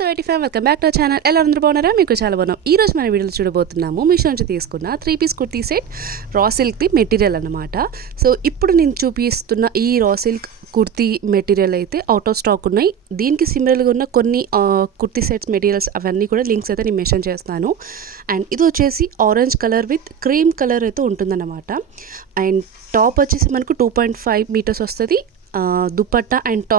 నమస్తే YT fam, welcome back to our channel. ఎలా అందరూ బాగున్నారా? మీకు చాలా బాగున్నాం. ఈ రోజు మన వీడియోలో చూడబోతున్నాము మీషో నుంచి తీసుకున్న 3-piece kurti set raw silk material అనమాట. సో ఇప్పుడు నేను చూపిస్తున్న ఈ రా సిల్క్ కుర్తీ మెటీరియల్ అయితే అవుట్ ఆఫ్ స్టాక్ ఉన్నాయి. దీనికి సిమిలర్గా ఉన్న కొన్ని కుర్తీ సెట్స్ మెటీరియల్స్ అవన్నీ కూడా లింక్స్ అయితే నేను మెన్షన్ చేస్తాను. అండ్ ఇది వచ్చేసి orange colour with cream colour అయితే ఉంటుందన్నమాట. అండ్ టాప్ వచ్చేసి మనకు 2.5 మీటర్స్ వస్తుంది. దుపట్టా అండ్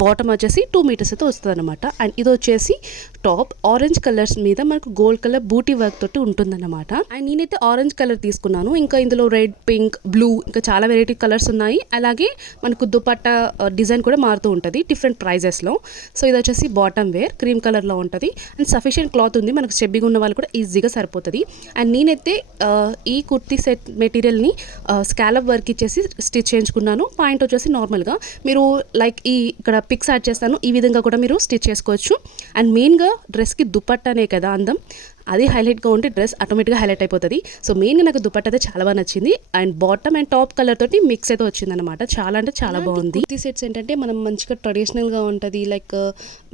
బాటమ్ వచ్చేసి 2 మీటర్స్ అయితే వస్తుంది అనమాట. అండ్ ఇది వచ్చేసి టాప్ ఆరెంజ్ కలర్స్ మీద మనకు గోల్డ్ కలర్ బూటీ వర్క్ తోటి ఉంటుందన్నమాట. అండ్ నేనైతే ఆరెంజ్ కలర్ తీసుకున్నాను. ఇంకా ఇందులో రెడ్, పింక్, బ్లూ ఇంకా చాలా వెరైటీ కలర్స్ ఉన్నాయి. అలాగే మనకు దుపట్టా డిజైన్ కూడా మారుతూ ఉంటుంది డిఫరెంట్ ప్రైజెస్లో. సో ఇది వచ్చేసి బాటమ్ వేర్ క్రీమ్ కలర్లో ఉంటుంది. అండ్ సఫిషియెంట్ క్లాత్ ఉంది, మనకు చెబ్బిగా ఉన్న వాళ్ళు కూడా ఈజీగా సరిపోతుంది. అండ్ నేనైతే ఈ కుర్తీ సెట్ మెటీరియల్ని స్కాలప్ వర్క్ ఇచ్చేసి స్టిచ్ చేయించుకున్నాను. పాయింట్ వచ్చేసి నార్మల్గా మీరు లైక్ ఇక్కడ పిక్స్ యాడ్ చేస్తాను, ఈ విధంగా కూడా మీరు స్టిచ్ చేసుకోవచ్చు. అండ్ మెయిన్గా డ్రెస్కి దుపట్టానే కదా అందం, అది హైలైట్గా ఉంటే డ్రెస్ ఆటోమేటిక్గా హైలైట్ అయిపోతుంది. సో మెయిన్గా నాకు దుపట్టా అయితే చాలా బాగా నచ్చింది. And bottom and top colour తోటి మిక్స్ అయితే వచ్చిందనమాట. చాలా అంటే చాలా బాగుంది. కుర్తీ సెట్స్ ఏంటంటే మనం మంచిగా ట్రెడిషనల్గా ఉంటుంది, లైక్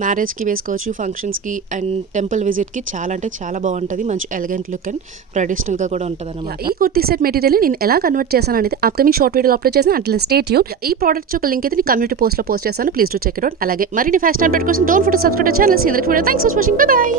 మ్యారేజ్కి వేసుకోవచ్చు, ఫంక్షన్స్కి అండ్ టెంపుల్ విజిట్కి చాలా అంటే చాలా బాగుంటుంది. మంచి ఎలిగెంట్ లుక్ అండ్ ట్రెడిషనల్గా కూడా ఉంటుంది అనమాట. ఈ కుర్తీ సెట్ మెటీరియల్ని నేను ఎలా కన్వర్ట్ చేశాను అనేది అప్కమింగ్ షార్ట్ వీడియోలో అప్లోడ్ చేశాను. అంటే స్టే ట్యూన్. ఈ ప్రోడక్ట్స్ ఒక లింక్ అయితే నేను కమ్యూనిటీ పోస్ట్లో పోస్ట్ చేస్తాను. Please to check it out. అలాగే మరిన్ని ఫ్యాషన్ అప్డేట్ కోసం don't forget to subscribe to channel. Thanks for watching. Bye by.